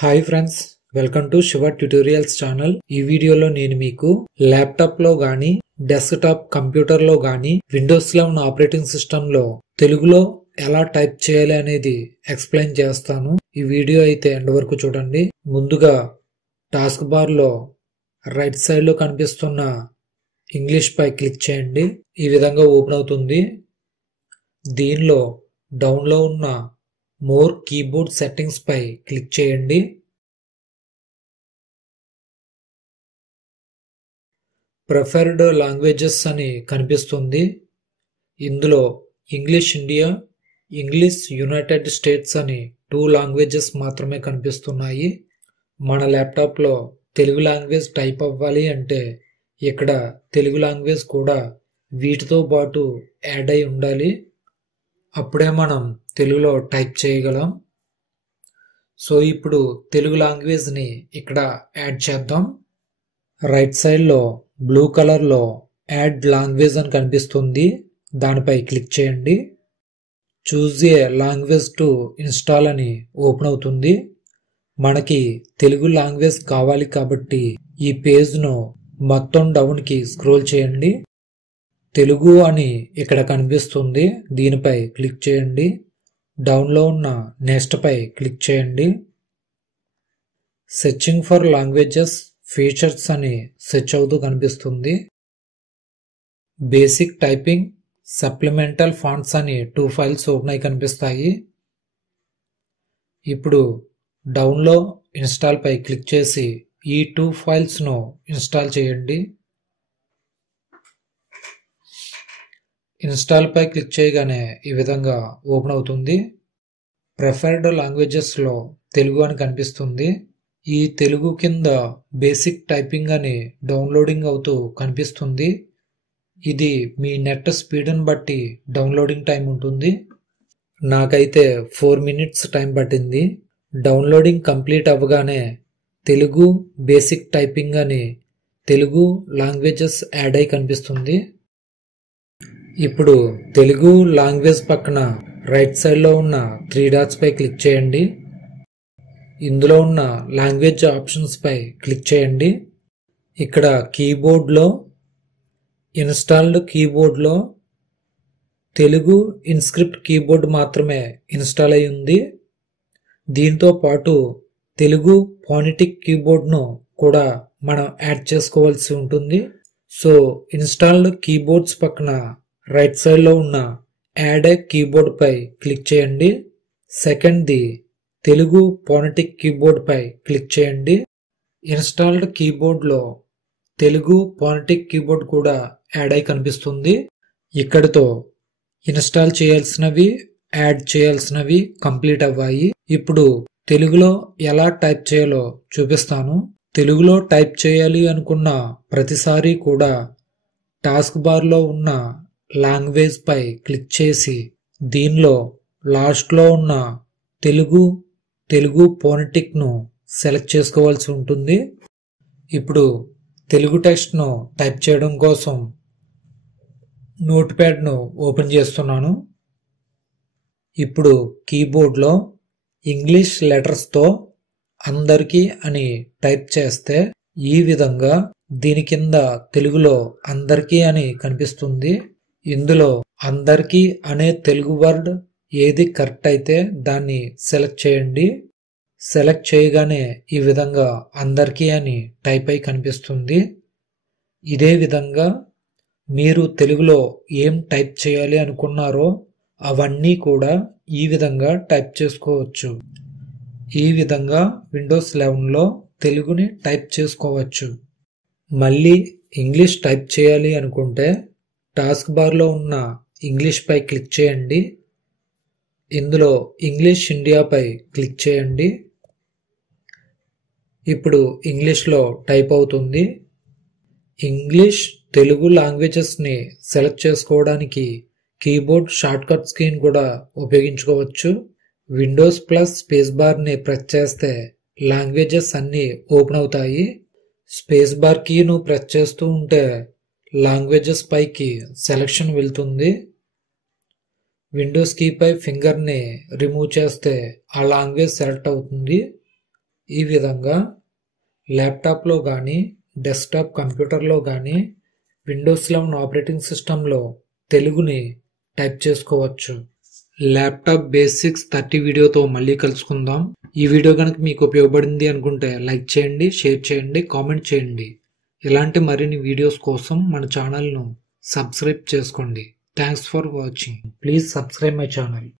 Hi friends, welcome to Shiva tutorials channel. ఈ వీడియోలో నేను మీకు ల్యాప్టాప్ లో గానీ డెస్క్టాప్ కంప్యూటర్ లో గానీ విండోస్ 11 ఆపరేటింగ్ సిస్టమ్ లో తెలుగులో ఎలా టైప్ చేయాలి అనేది ఎక్స్ప్లెయిన్ చేస్తాను. ఈ వీడియో అయితే ఎండ్ వరకు చూడండి. ముందుగా టాస్క్ బార్ లో రైట్ సైడ్ లో కనిపిస్తున్న ఇంగ్లీష్ పై క్లిక్ చేయండి. ఈ విధంగా ఓపెన్ అవుతుంది. దీనిలో డౌన్ లో ఉన్న మోర్ కీబోర్డ్ సెట్టింగ్స్ పై క్లిక్ చేయండి. ప్రిఫర్డ్ లాంగ్వేజెస్ అని కనిపిస్తుంది. ఇందులో English India, English United states అని 2 లాంగ్వేజెస్ మాత్రమే కనిపిస్తున్నాయి. మన ల్యాప్టాప్ లో తెలుగు లాంగ్వేజ్ టైప్ అవ్వాలి అంటే ఇక్కడ తెలుగు లాంగ్వేజ్ కూడా వీటితో పాటు యాడ్ అయి ఉండాలి. అప్పుడే మనం తెలుగులో టైప్ చేయగలం. సో ఇప్పుడు తెలుగు లాంగ్వేజ్ ని ఇక్కడ యాడ్ చేద్దాం. రైట్ సైడ్ లో బ్లూ కలర్ లో యాడ్ లాంగ్వేజ్ అని కనిపిస్తుంది. దానిపై క్లిక్ చేయండి. Choose a language to install అని ఓపెన్ అవుతుంది. మనకి తెలుగు లాంగ్వేజ్ కావాలి కాబట్టి ఈ పేజ్ ను మొత్తం డౌన్ కి స్క్రోల్ చేయండి. తెలుగు అని ఇక్కడ కనిపిస్తుంది. దీనిపై క్లిక్ చేయండి. డౌన్ లో ఉన్న నెక్స్ట్ పై క్లిక్ చేయండి. సెర్చింగ్ ఫర్ లాంగ్వేజెస్ ఫీచర్స్ అని సెర్చ్ అవుతూ కనిపిస్తుంది. బేసిక్ టైపింగ్, సప్లిమెంటల్ ఫాంట్స్ అని 2 ఫైల్స్ ఓపెన్ అయి కనిపిస్తాయి. ఇప్పుడు డౌన్ లో ఇన్స్టాల్ పై క్లిక్ చేసి ఈ 2 ఫైల్స్ ను ఇన్స్టాల్ చేయండి. ఇన్స్టాల్ పై క్లిక్ చేయగానే ఈ విధంగా ఓపెన్ అవుతుంది. ప్రిఫర్డ్ లాంగ్వేజెస్ లో తెలుగు అని కనిపిస్తుంది. ఈ తెలుగు కింద బేసిక్ టైపింగ్ అని డౌన్లోడింగ్ అవుతూ కనిపిస్తుంది. ఇది మీ నెట్ స్పీడ్ని బట్టి డౌన్లోడింగ్ టైం ఉంటుంది. నాకైతే 4 మినిట్స్ టైం పట్టింది. డౌన్లోడింగ్ కంప్లీట్ అవ్వగానే తెలుగు బేసిక్ టైపింగ్ అని తెలుగు లాంగ్వేజెస్ యాడ్ అయి కనిపిస్తుంది. ఇప్పుడు తెలుగు లాంగ్వేజ్ పక్కన రైట్ సైడ్ లో ఉన్న 3 డాట్స్ పై క్లిక్ చేయండి. ఇందులో ఉన్న లాంగ్వేజ్ ఆప్షన్స్ పై క్లిక్ చేయండి. ఇక్కడ కీబోర్డ్ లో ఇన్స్టాల్డ్ కీబోర్డ్ లో తెలుగు ఇన్స్క్రిప్ట్ కీబోర్డ్ మాత్రమే ఇన్స్టాల్ అయి ఉంది. దీంతో పాటు తెలుగు ఫోనెటిక్ కీబోర్డ్ ను కూడా మనం యాడ్ చేసుకోవాల్సి ఉంటుంది. సో ఇన్స్టాల్డ్ కీబోర్డ్స్ పక్కన రైట్ సైడ్ లో ఉన్న యాడ్ ఏ కీబోర్డ్ పై క్లిక్ చేయండి. Second the Telugu phonetic keyboard పై క్లిక్ చేయండి. ఇన్స్టాల్డ్ కీబోర్డ్ లో తెలుగు ఫోనెటిక్ కీబోర్డ్ కూడా యాడ్ అయి కనిపిస్తుంది. ఇక్కడితో ఇన్స్టాల్ చేయాల్సినవి, యాడ్ చేయాల్సినవి కంప్లీట్ అవ్వాయి. ఇప్పుడు తెలుగులో ఎలా టైప్ చేయాలో చూపిస్తాను. తెలుగులో టైప్ చేయాలి అనుకున్న ప్రతిసారి కూడా టాస్క్ బార్ లో ఉన్న లాంగ్వేజ్ పై క్లిక్ చేసి దీనిలో లాస్ట్ లో ఉన్న తెలుగు ఫోనెటిక్ ను సెలెక్ట్ చేసుకోవాల్సి ఉంటుంది. ఇప్పుడు తెలుగు టెక్స్ట్ ను టైప్ చేయడం కోసం నోట్ ప్యాడ్ ను ఓపెన్ చేస్తున్నాను. ఇప్పుడు కీబోర్డ్ లో ఇంగ్లీష్ లెటర్స్ తో అందరికీ అని టైప్ చేస్తే ఈ విధంగా దీని కింద తెలుగులో అందరికీ అని కనిపిస్తుంది. ఇందులో అందరికీ అనే తెలుగు వర్డ్ ఏది కరెక్ట్ అయితే దాన్ని సెలెక్ట్ చేయండి. సెలెక్ట్ చేయగానే ఈ విధంగా అందరికీ అని టైప్ అయి కనిపిస్తుంది. ఇదే విధంగా మీరు తెలుగులో ఏం టైప్ చేయాలి అనుకున్నారో అవన్నీ కూడా ఈ విధంగా టైప్ చేసుకోవచ్చు. ఈ విధంగా విండోస్ 11 లో తెలుగుని టైప్ చేసుకోవచ్చు. మళ్ళీ ఇంగ్లీష్ టైప్ చేయాలి అనుకుంటే టాస్క్ బార్ లో ఉన్న ఇంగ్లీష్ పై క్లిక్ చేయండి. ఇందులో ఇంగ్లీష్ ఇండియా పై క్లిక్ చేయండి. ఇప్పుడు ఇంగ్లీష్ లో టైప్ అవుతుంది. ఇంగ్లీష్ తెలుగు లాంగ్వేజెస్ ని సెలెక్ట్ చేసుకోవడానికి కీబోర్డ్ షార్ట్ కట్స్ కీ కూడా ఉపయోగించుకోవచ్చు. విండోస్ ప్లస్ స్పేస్ బార్ ని ప్రెస్ చేస్తే లాంగ్వేజెస్ అన్ని ఓపెన్ అవుతాయి. స్పేస్ బార్ కీను ప్రెస్ చేస్తూ ఉంటే లాంగ్వేజెస్ పైకి సెలక్షన్ వెళ్తుంది. విండోస్ కీ పై ఫింగర్ ని రిమూవ్ చేస్తే ఆ లాంగ్వేజ్ సెలెక్ట్ అవుతుంది. ఈ విధంగా ల్యాప్టాప్లో కానీ డెస్క్టాప్ కంప్యూటర్లో కానీ విండోస్ 11 ఆపరేటింగ్ సిస్టంలో తెలుగుని టైప్ చేసుకోవచ్చు. ల్యాప్టాప్ బేసిక్స్ 30 వీడియోతో మళ్ళీ కలుసుకుందాం. ఈ వీడియో కనుక మీకు ఉపయోగపడింది అనుకుంటే లైక్ చేయండి, షేర్ చేయండి, కామెంట్ చేయండి. ఇలాంటి మరిన్ని వీడియోస్ కోసం మన ఛానల్ను సబ్స్క్రైబ్ చేసుకోండి. Thanks for watching. Please subscribe my channel.